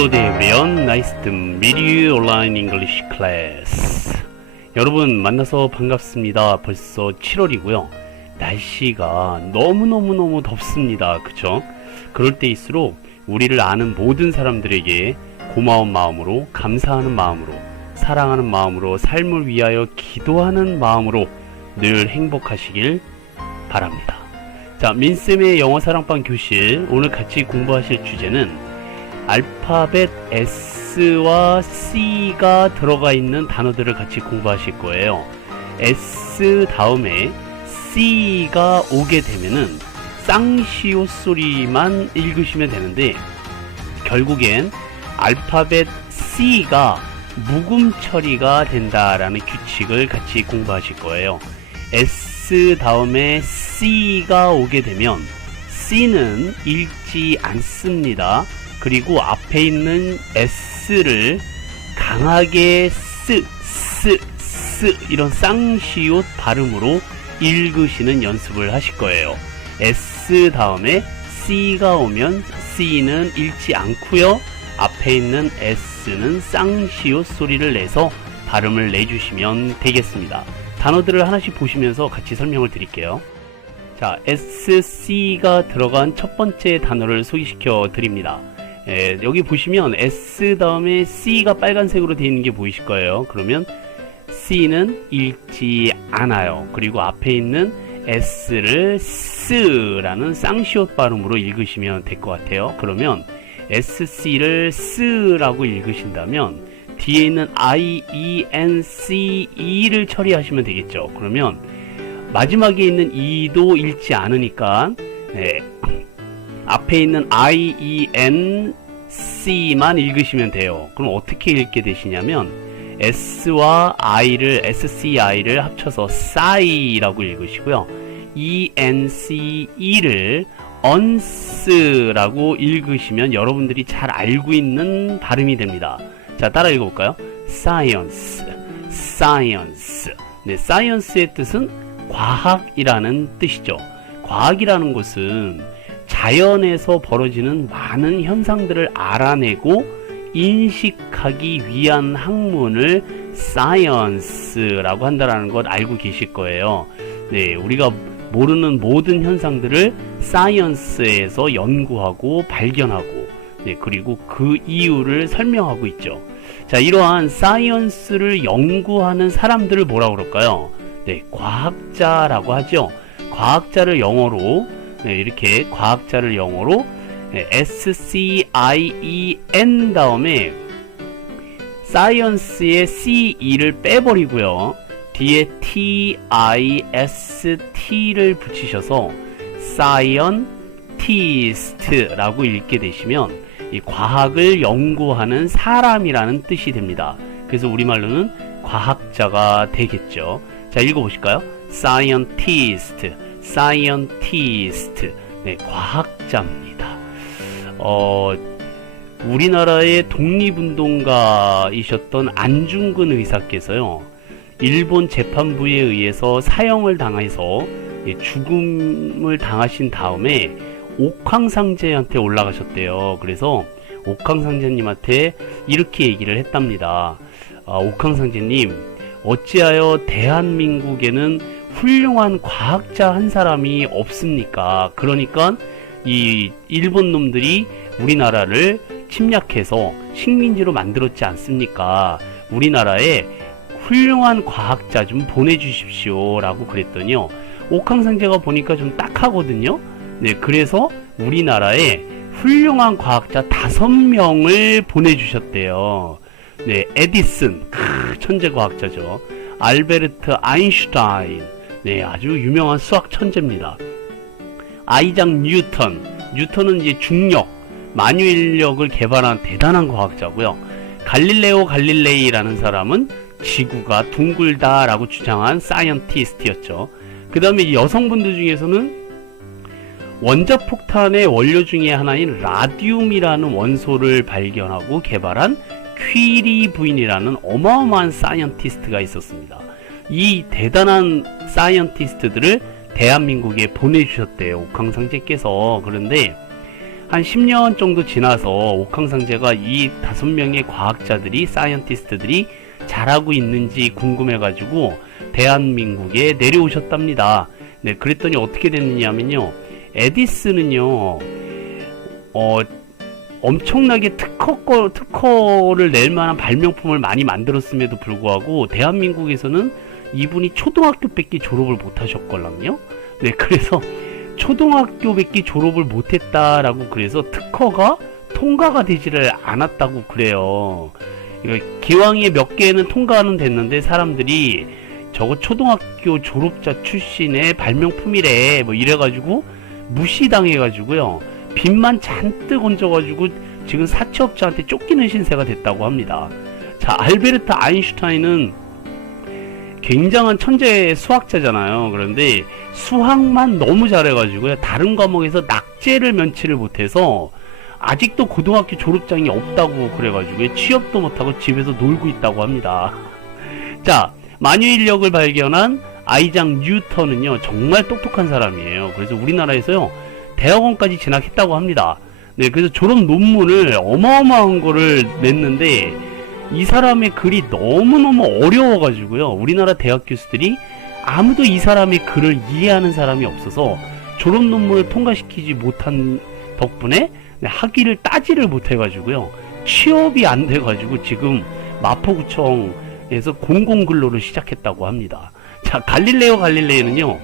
Hello there everyone, nice to meet you online English class. 여러분 만나서 반갑습니다. 벌써 7월이고요. 날씨가 너무너무 덥습니다. 그쵸? 그럴 때일수록 우리를 아는 모든 사람들에게 고마운 마음으로, 감사하는 마음으로, 사랑하는 마음으로, 삶을 위하여 기도하는 마음으로 늘 행복하시길 바랍니다. 자, 민쌤의 영어 사랑방 교실, 오늘 같이 공부하실 주제는 알파벳 S와 C가 들어가 있는 단어들을 같이 공부하실 거예요. S 다음에 C가 오게 되면은 쌍시옷 소리만 읽으시면 되는데, 결국엔 알파벳 C가 묵음 처리가 된다라는 규칙을 같이 공부하실 거예요. S 다음에 C가 오게 되면 C는 읽지 않습니다. 그리고 앞에 있는 S를 강하게 스 이런 쌍시옷 발음으로 읽으시는 연습을 하실 거예요. S 다음에 C가 오면 C는 읽지 않고요. 앞에 있는 S는 쌍시옷 소리를 내서 발음을 내주시면 되겠습니다. 단어들을 하나씩 보시면서 같이 설명을 드릴게요. 자, SC가 들어간 첫 번째 단어를 소개시켜 드립니다. 여기 보시면 S 다음에 C가 빨간색으로 되어 있는 게 보이실 거예요. 그러면 C는 읽지 않아요. 그리고 앞에 있는 S를 스라는 쌍시옷 발음으로 읽으시면 될 것 같아요. 그러면 SC를 스라고 읽으신다면 뒤에 있는 I, E, N, C, E를 처리하시면 되겠죠. 그러면 마지막에 있는 E도 읽지 않으니까 앞에 있는 I, E, N, C만 읽으시면 돼요. 그럼 어떻게 읽게 되시냐면 S와 I를, SCI를 합쳐서 싸이라고 읽으시고요. E, N, C, E를 언스라고 읽으시면 여러분들이 잘 알고 있는 발음이 됩니다. 자, 따라 읽어볼까요? Science, Science. 네, Science의 뜻은 과학이라는 뜻이죠. 과학이라는 것은 자연에서 벌어지는 많은 현상들을 알아내고 인식하기 위한 학문을 science라고 한다는 것 알고 계실 거예요. 네, 우리가 모르는 모든 현상들을 science에서 연구하고 발견하고, 네, 그리고 그 이유를 설명하고 있죠. 자, 이러한 science를 연구하는 사람들을 뭐라고 그럴까요? 네, 과학자라고 하죠. 과학자를 영어로 이렇게 과학자를 영어로 SCIEN 다음에 science의 CE를 빼버리고요. 뒤에 TIST를 붙이셔서 scientist라고 읽게 되시면 이 과학을 연구하는 사람이라는 뜻이 됩니다. 그래서 우리말로는 과학자가 되겠죠. 자, 읽어보실까요? scientist, scientist. 네, 과학자입니다. 우리나라의 독립운동가이셨던 안중근 의사께서요, 일본 재판부에 의해서 사형을 당해서 죽음을 당하신 다음에 옥황상제한테 올라가셨대요. 그래서 옥황상제님한테 이렇게 얘기를 했답니다. 옥황상제님, 어찌하여 대한민국에는 훌륭한 과학자 한 사람이 없습니까? 그러니까 이 일본 놈들이 우리나라를 침략해서 식민지로 만들었지 않습니까? 우리나라에 훌륭한 과학자 좀 보내주십시오 라고 그랬더니요, 옥황상제가 보니까 좀 딱하거든요. 네, 그래서 우리나라에 훌륭한 과학자 5명을 보내주셨대요. 네, 에디슨, 천재 과학자죠. 알베르트 아인슈타인, 네, 아주 유명한 수학 천재입니다. 아이작 뉴턴은 이제 중력, 만유인력을 개발한 대단한 과학자고요. 갈릴레오 갈릴레이라는 사람은 지구가 둥글다라고 주장한 사이언티스트였죠. 그 다음에 여성분들 중에서는 원자폭탄의 원료 중에 하나인 라듐이라는 원소를 발견하고 개발한 퀴리 부인이라는 어마어마한 사이언티스트가 있었습니다. 이 대단한 사이언티스트들을 대한민국에 보내주셨대요, 옥황상제께서. 그런데 한 10년 정도 지나서 옥황상제가 이 5명의 과학자들이, 사이언티스트들이 잘하고 있는지 궁금해가지고 대한민국에 내려오셨답니다. 네, 그랬더니 어떻게 됐느냐면요, 에디슨은요, 엄청나게 특허를 낼 만한 발명품을 많이 만들었음에도 불구하고 대한민국에서는 이분이 초등학교밖에 졸업을 못 하셨걸랑요. 네, 그래서 초등학교밖에 졸업을 못했다라고, 그래서 특허가 통과가 되지를 않았다고 그래요. 기왕에 몇 개는 통과는 됐는데 사람들이 저거 초등학교 졸업자 출신의 발명품이래 뭐 이래가지고 무시당해가지고요, 빚만 잔뜩 얹어가지고 지금 사채업자한테 쫓기는 신세가 됐다고 합니다. 자, 알베르트 아인슈타인은 굉장한 천재 수학자잖아요. 그런데 수학만 너무 잘해가지고요, 다른 과목에서 낙제를 면치를 못해서 아직도 고등학교 졸업장이 없다고 그래가지고 취업도 못하고 집에서 놀고 있다고 합니다. 자, 만유인력을 발견한 아이작 뉴턴은요, 정말 똑똑한 사람이에요. 그래서 우리나라에서요, 대학원까지 진학했다고 합니다. 네, 그래서 졸업 논문을 어마어마한 거를 냈는데 이 사람의 글이 너무너무 어려워가지고요, 우리나라 대학 교수들이 아무도 이 사람의 글을 이해하는 사람이 없어서 졸업 논문을 통과시키지 못한 덕분에 학위를 따지를 못해가지고요, 취업이 안 돼가지고 지금 마포구청에서 공공근로를 시작했다고 합니다. 자, 갈릴레오는요,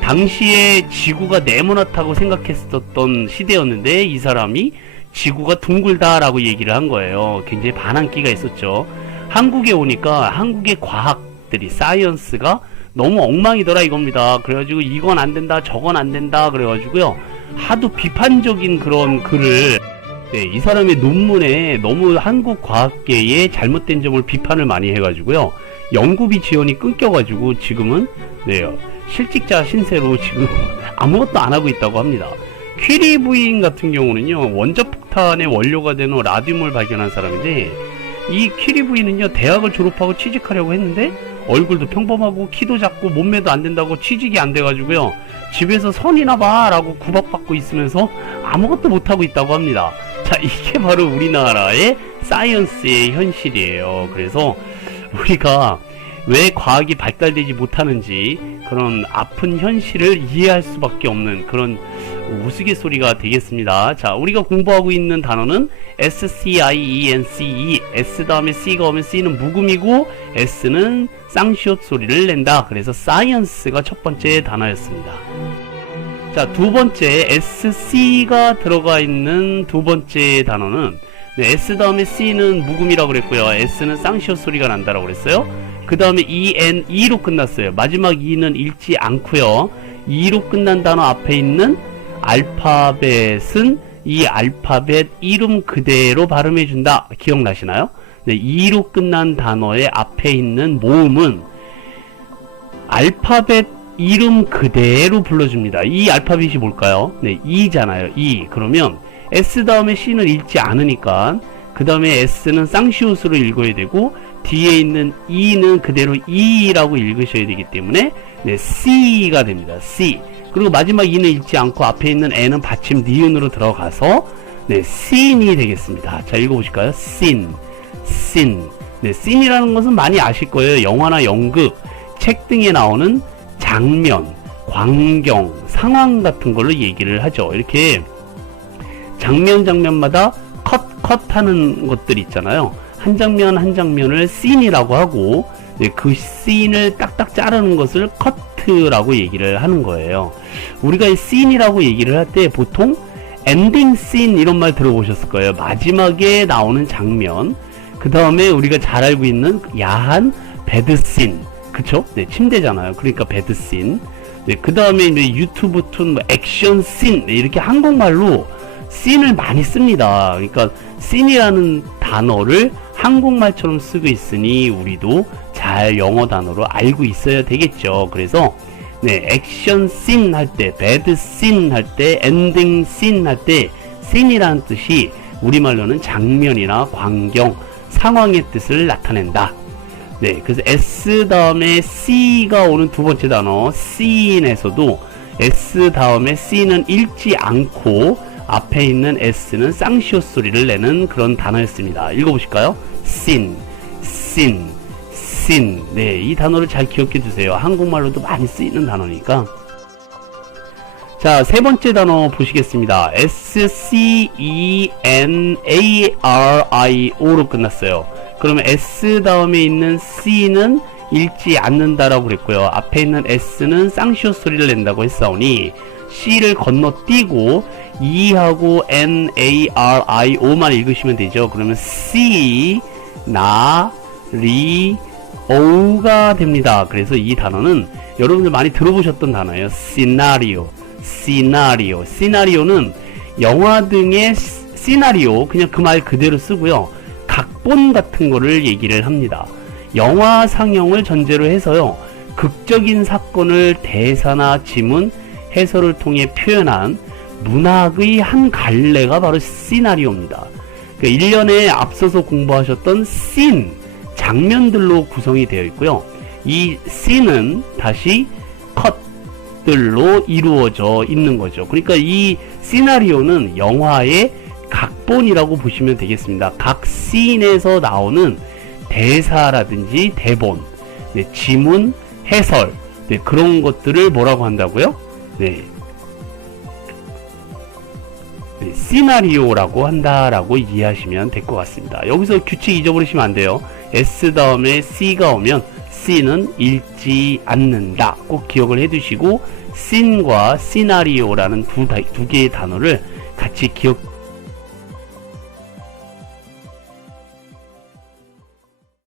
당시에 지구가 네모나다고 생각했었던 시대였는데 이 사람이 지구가 둥글다라고 얘기를 한 거예요. 굉장히 반항기가 있었죠. 한국에 오니까 한국의 과학들이, 사이언스가 너무 엉망이더라 이겁니다. 그래가지고 이건 안 된다, 저건 안 된다 그래가지고요, 하도 비판적인 그런 글을, 네, 이 사람의 논문에 너무 한국 과학계의 잘못된 점을 비판을 많이 해가지고요, 연구비 지원이 끊겨가지고 지금은, 네, 실직자 신세로 지금 아무것도 안 하고 있다고 합니다. 퀴리 부인 같은 경우는요, 원자폭탄의 원료가 되는 라듐을 발견한 사람인데, 이 퀴리 부인은요, 대학을 졸업하고 취직하려고 했는데 얼굴도 평범하고 키도 작고 몸매도 안 된다고 취직이 안 돼가지고요, 집에서 선이나 봐 라고 구박받고 있으면서 아무것도 못하고 있다고 합니다. 자, 이게 바로 우리나라의 사이언스의 현실이에요. 그래서 우리가 왜 과학이 발달되지 못하는지, 그런 아픈 현실을 이해할 수밖에 없는 그런 우스갯소리가 되겠습니다. 자, 우리가 공부하고 있는 단어는 SCIENCE, S 다음에 C가 오면 C는 묵음이고 S는 쌍시옷 소리를 낸다. 그래서 사이언스가 첫 번째 단어였습니다. 자, 두 번째 SC가 들어가 있는 두 번째 단어는, 네, S 다음에 C는 묵음이라고 그랬고요, S는 쌍시옷 소리가 난다라고 그랬어요. 그 다음에 ENE로 끝났어요. 마지막 E는 읽지 않고요, E로 끝난 단어 앞에 있는 알파벳은 이 알파벳 이름 그대로 발음해준다. 기억나시나요? 네, E로 끝난 단어의 앞에 있는 모음은 알파벳 이름 그대로 불러줍니다. 이 알파벳이 뭘까요? 네, E잖아요. E. 그러면 S 다음에 C는 읽지 않으니까 그 다음에 S는 쌍시옷으로 읽어야 되고 뒤에 있는 E는 그대로 E라고 읽으셔야 되기 때문에, 네, C가 됩니다. C. 그리고 마지막 E는 읽지 않고 앞에 있는 N은 받침 니은으로 들어가서, 네, 씬이 되겠습니다. 자, 읽어보실까요? 씬. 네, 씬이라는 것은 많이 아실 거예요. 영화나 연극, 책 등에 나오는 장면, 광경, 상황 같은 걸로 얘기를 하죠. 이렇게 장면마다 컷 하는 것들 있잖아요. 한 장면 한 장면을 씬이라고 하고, 네, 그 씬을 딱딱 자르는 것을 커트라고 얘기를 하는 거예요. 우리가 이 씬이라고 얘기를 할 때 보통 엔딩 씬 이런 말 들어보셨을 거예요. 마지막에 나오는 장면, 그 다음에 우리가 잘 알고 있는 야한 배드 씬, 그쵸? 네, 침대잖아요. 그러니까 배드 씬. 네, 그 다음에 유튜브 툰 액션 씬, 네, 이렇게 한국말로 씬을 많이 씁니다. 그러니까 씬이라는 단어를 한국말처럼 쓰고 있으니 우리도 잘 영어 단어로 알고 있어야 되겠죠. 그래서, 네, 액션 씬 할 때, 배드 씬 할 때, 엔딩 씬 할 때, 씬이라는 뜻이 우리말로는 장면이나 광경, 상황의 뜻을 나타낸다. 네, 그래서 S 다음에 C가 오는 두 번째 단어, 씬에서도 S 다음에 C는 읽지 않고 앞에 있는 s는 쌍시옷 소리를 내는 그런 단어였습니다. 읽어보실까요? sin, sin, sin. 네, 이 단어를 잘 기억해 두세요. 한국말로도 많이 쓰이는 단어니까. 자, 세 번째 단어 보시겠습니다. scenario로 끝났어요. 그러면 s 다음에 있는 c는 읽지 않는다라고 그랬고요. 앞에 있는 s는 쌍시옷 소리를 낸다고 했사오니 c를 건너뛰고 e하고 nario만 읽으시면 되죠. 그러면 c, 나, 리, 오가 됩니다. 그래서 이 단어는 여러분들 많이 들어보셨던 단어예요. 시나리오, 시나리오. 시나리오는 영화 등의 시나리오, 그냥 그 말 그대로 쓰고요. 각본 같은 거를 얘기를 합니다. 영화 상영을 전제로 해서요, 극적인 사건을 대사나 지문, 해설을 통해 표현한 문학의 한 갈래가 바로 시나리오입니다. 그러니까 1년에 앞서서 공부하셨던 씬, 장면들로 구성이 되어 있고요. 이 씬은 다시 컷들로 이루어져 있는 거죠. 그러니까 이 시나리오는 영화의 각본이라고 보시면 되겠습니다. 각 씬에서 나오는 대사라든지 대본, 네, 지문, 해설, 네, 그런 것들을 뭐라고 한다고요? 네, 네, 시나리오라고 한다라고 이해하시면 될 것 같습니다. 여기서 규칙 잊어버리시면 안 돼요. S 다음에 C가 오면 C는 읽지 않는다. 꼭 기억을 해두시고 씬과 시나리오라는 두 개의 단어를 같이 기억해